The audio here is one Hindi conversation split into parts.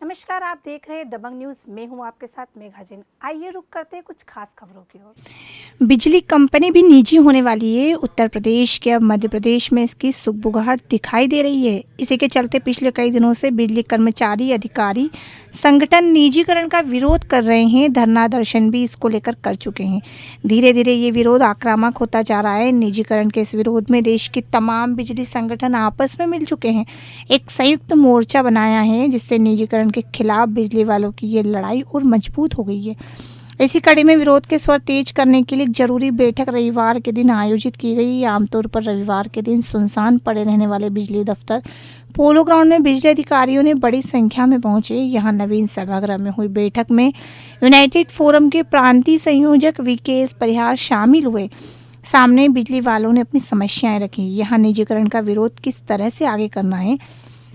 नमस्कार, आप देख रहे हैं दबंग न्यूज। मैं हूं आपके साथ मेघा जैन। आइए रुक करते हैं कुछ खास खबरों की ओर। बिजली कंपनी भी निजी होने वाली है। उत्तर प्रदेश के अब मध्य प्रदेश में इसकी सुगबुगाहट दिखाई दे रही है। इसी के चलते पिछले कई दिनों से बिजली कर्मचारी अधिकारी संगठन निजीकरण का विरोध कर रहे हैं। धरना दर्शन भी इसको लेकर कर चुके हैं। धीरे धीरे ये विरोध आक्रामक होता जा रहा है। निजीकरण के इस विरोध में देश के तमाम बिजली संगठन आपस में मिल चुके हैं। एक संयुक्त मोर्चा बनाया है, जिससे निजीकरण के खिलाफ बिजली वालों की ये लड़ाई और मजबूत हो गई है। इसी कड़ी में विरोध के स्वर तेज करने के लिए एक जरूरी बैठक रविवार के दिन आयोजित की गई। आमतौर पर रविवार के दिन सुनसान पड़े रहने वाले बिजली दफ्तर पोलो ग्राउंड में बिजली अधिकारियों ने बड़ी संख्या में पहुंचे। यहां नवीन सभागृह में हुई बैठक में यूनाइटेड फोरम के प्रांतीय संयोजक वीकेएस परिहार शामिल हुए। सामने बिजली वालों ने अपनी समस्याएं रखी। यहाँ निजीकरण का विरोध किस तरह से आगे करना है,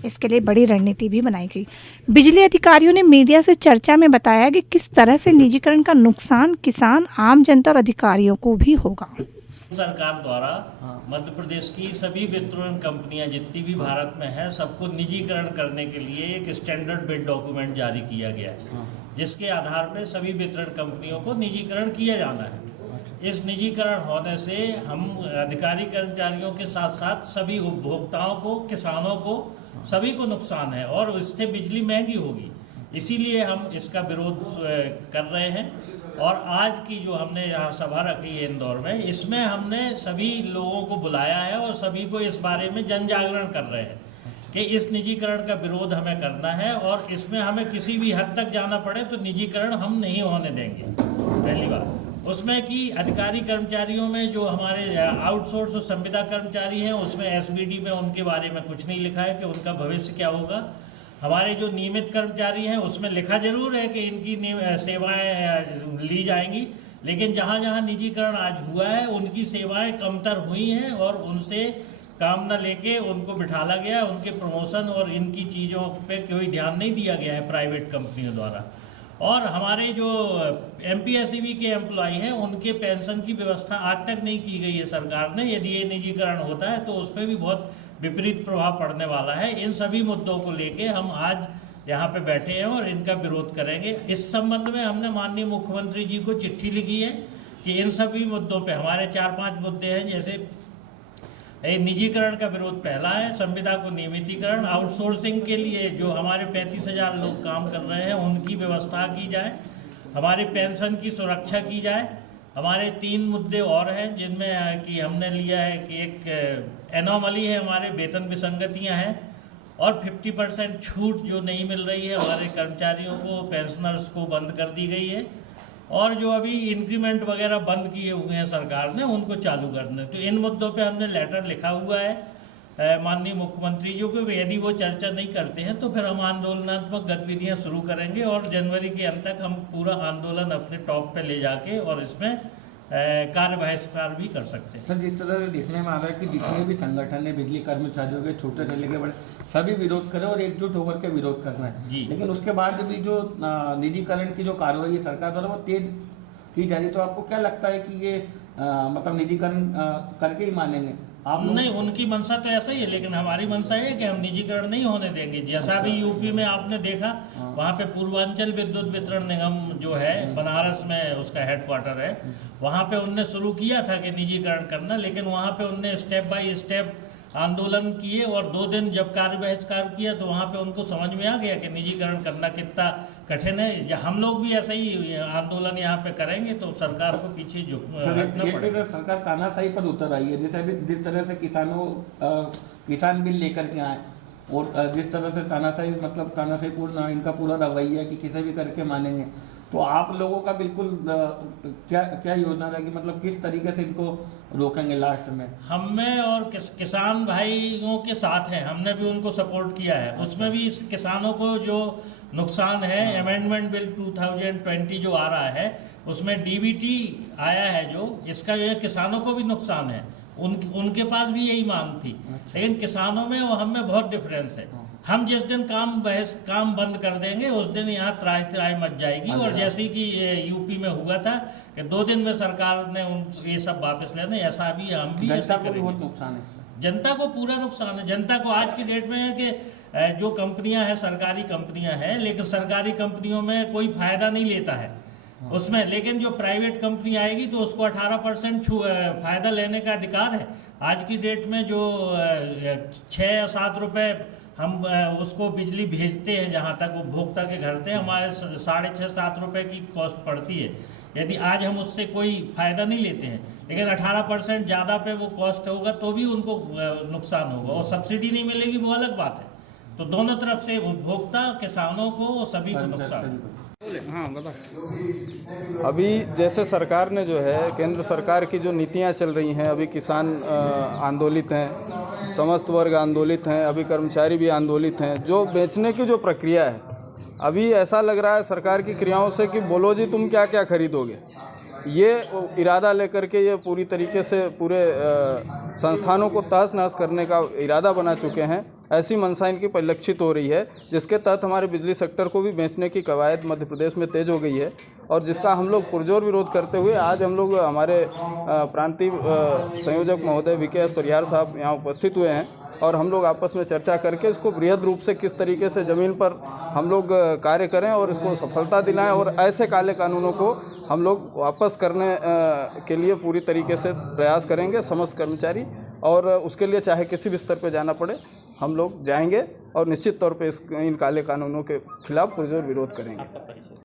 इसके लिए बड़ी रणनीति भी बनाई गई। बिजली अधिकारियों ने मीडिया से चर्चा में बताया कि किस तरह से निजीकरण का नुकसान किसान, आम जनता और अधिकारियों को भी होगा। सरकार द्वारा मध्य प्रदेश की सभी वितरण कंपनियां जितनी भी भारत में हैं, सबको निजीकरण करने के लिए एक स्टैंडर्ड बिड डॉक्यूमेंट जारी किया गया है, जिसके आधार पर सभी वितरण कंपनियों को निजीकरण किया जाना है। इस निजीकरण होने से हम अधिकारी कर्मचारियों के साथ साथ सभी उपभोक्ताओं को, किसानों को, सभी को नुकसान है और इससे बिजली महंगी होगी। इसीलिए हम इसका विरोध कर रहे हैं। और आज की जो हमने यहाँ सभा रखी है इंदौर में, इसमें हमने सभी लोगों को बुलाया है और सभी को इस बारे में जन जागरण कर रहे हैं कि इस निजीकरण का विरोध हमें करना है और इसमें हमें किसी भी हद तक जाना पड़े तो निजीकरण हम नहीं होने देंगे। पहली बात उसमें कि अधिकारी कर्मचारियों में जो हमारे आउटसोर्स और संविदा कर्मचारी हैं, उसमें एसबीडी में उनके बारे में कुछ नहीं लिखा है कि उनका भविष्य क्या होगा। हमारे जो नियमित कर्मचारी हैं उसमें लिखा जरूर है कि इनकी सेवाएं ली जाएंगी, लेकिन जहां जहां निजीकरण आज हुआ है उनकी सेवाएं कमतर हुई हैं और उनसे काम न लेके उनको बिठाला गया। उनके प्रमोशन और इनकी चीज़ों पे कोई ध्यान नहीं दिया गया है प्राइवेट कंपनियों द्वारा। और हमारे जो एमपीएसईबी के एम्प्लॉय हैं उनके पेंशन की व्यवस्था आज तक नहीं की गई है सरकार ने। यदि ये निजीकरण होता है तो उस पर भी बहुत विपरीत प्रभाव पड़ने वाला है। इन सभी मुद्दों को लेके हम आज यहाँ पे बैठे हैं और इनका विरोध करेंगे। इस संबंध में हमने माननीय मुख्यमंत्री जी को चिट्ठी लिखी है कि इन सभी मुद्दों पे हमारे 4-5 मुद्दे हैं, जैसे निजीकरण का विरोध पहला है, संविदा को नियमितीकरण, आउटसोर्सिंग के लिए जो हमारे 35,000 लोग काम कर रहे हैं उनकी व्यवस्था की जाए, हमारी पेंशन की सुरक्षा की जाए। हमारे 3 मुद्दे और हैं जिनमें कि हमने लिया है कि एक एनोमली है, हमारे वेतन विसंगतियां हैं और 50% छूट जो नहीं मिल रही है हमारे कर्मचारियों को, पेंशनर्स को बंद कर दी गई है और जो अभी इंक्रीमेंट वगैरह बंद किए हुए हैं सरकार ने उनको चालू करने। तो इन मुद्दों पे हमने लेटर लिखा हुआ है माननीय मुख्यमंत्री जी को। यदि वो चर्चा नहीं करते हैं तो फिर हम आंदोलनात्मक गतिविधियां शुरू करेंगे और जनवरी के अंत तक हम पूरा आंदोलन अपने टॉप पे ले जाके और इसमें कार्य बहिष्कार भी कर सकते हैं। सर, जिस तरह से देखने में आ रहा है कि जितने भी संगठन है बिजली कर्मचारियों के, छोटे से लेकर बड़े, सभी विरोध करें और एकजुट होकर के विरोध कर रहे हैं, लेकिन उसके बाद भी जो निजीकरण की जो कार्रवाई सरकार द्वारा वो तेज की जा रही, तो आपको क्या लगता है कि ये मतलब निजीकरण करके ही मानेंगे आप लोग? नहीं, उनकी मंशा तो ऐसा ही है, लेकिन हमारी मंशा है कि हम निजीकरण नहीं होने देंगे। जैसा भी यूपी में आपने देखा, वहाँ पे पूर्वांचल विद्युत वितरण निगम जो है बनारस में उसका हेडक्वार्टर है, वहाँ पे उनने शुरू किया था कि निजीकरण करना, लेकिन वहाँ पे उनने स्टेप बाय स्टेप आंदोलन किए और 2 दिन जब कार्य बहिष्कार किया तो वहाँ पे उनको समझ में आ गया कि निजीकरण करना कितना कठिन है। हम लोग भी ऐसा ही आंदोलन यहाँ पे करेंगे तो सरकार को पीछे झुकना पड़ेगा। सरकार तानाशाही पर उतर आई है, जैसे अभी जिस तरह से किसान बिल लेकर के आए और जिस तरह से तानाशाही मतलब तानाशाहीपूर्ण इनका पूरा रवैया कि किसी भी करके मानेंगे, तो आप लोगों का बिल्कुल क्या योजना रहेगी, मतलब किस तरीके से इनको रोकेंगे लास्ट में? हमें और किसान भाइयों के साथ हैं, हमने भी उनको सपोर्ट किया है। उसमें भी किसानों को जो नुकसान है, अमेंडमेंट बिल 2020 जो आ रहा है उसमें डीबीटी आया है, जो इसका किसानों को भी नुकसान है, उनके पास भी यही मांग थी। लेकिन किसानों में और हम में बहुत डिफरेंस है। हम जिस दिन काम बंद कर देंगे उस दिन यहाँ त्राही मच जाएगी। और जैसे कि यूपी में हुआ था कि 2 दिन में सरकार ने ये सब वापस लेने, ऐसा भी हम भी ऐसा करेंगे। बहुत नुकसान है, जनता को पूरा नुकसान है। जनता को आज की डेट में है कि जो कंपनियां हैं सरकारी कंपनियां हैं, लेकिन सरकारी कंपनियों में कोई फायदा नहीं लेता है उसमें, लेकिन जो प्राइवेट कंपनी आएगी तो उसको 18% फायदा लेने का अधिकार है। आज की डेट में जो 6 या 7 रुपये हम उसको बिजली भेजते हैं जहाँ तक उपभोक्ता के घर से, हमारे 6.5-7 रुपये की कॉस्ट पड़ती है। यदि आज हम उससे कोई फ़ायदा नहीं लेते हैं, लेकिन 18% ज़्यादा पे वो कॉस्ट होगा तो भी उनको नुकसान होगा, और सब्सिडी नहीं मिलेगी वो अलग बात है। तो दोनों तरफ से उपभोक्ता, किसानों को, सभी को नुकसान। हाँ बता। अभी जैसे सरकार ने जो है, केंद्र सरकार की जो नीतियां चल रही हैं, अभी किसान आंदोलित हैं, समस्त वर्ग आंदोलित हैं, अभी कर्मचारी भी आंदोलित हैं। जो बेचने की जो प्रक्रिया है, अभी ऐसा लग रहा है सरकार की क्रियाओं से कि बोलो जी तुम क्या क्या खरीदोगे, ये इरादा लेकर के ये पूरी तरीके से पूरे संस्थानों को तहस नहस करने का इरादा बना चुके हैं। ऐसी मंशा इनकी परिलक्षित हो रही है, जिसके तहत हमारे बिजली सेक्टर को भी बेचने की कवायद मध्य प्रदेश में तेज हो गई है, और जिसका हम लोग पुरजोर विरोध करते हुए आज हम लोग हमारे प्रांतीय संयोजक महोदय VKS परिहार साहब यहाँ उपस्थित हुए हैं, और हम लोग आपस में चर्चा करके इसको बृहद रूप से किस तरीके से ज़मीन पर हम लोग कार्य करें और इसको सफलता दिलाएं, और ऐसे काले कानूनों को हम लोग वापस करने के लिए पूरी तरीके से प्रयास करेंगे समस्त कर्मचारी, और उसके लिए चाहे किसी भी स्तर पर जाना पड़े हम लोग जाएंगे, और निश्चित तौर पे इन काले कानूनों के खिलाफ पुरजोर विरोध करेंगे।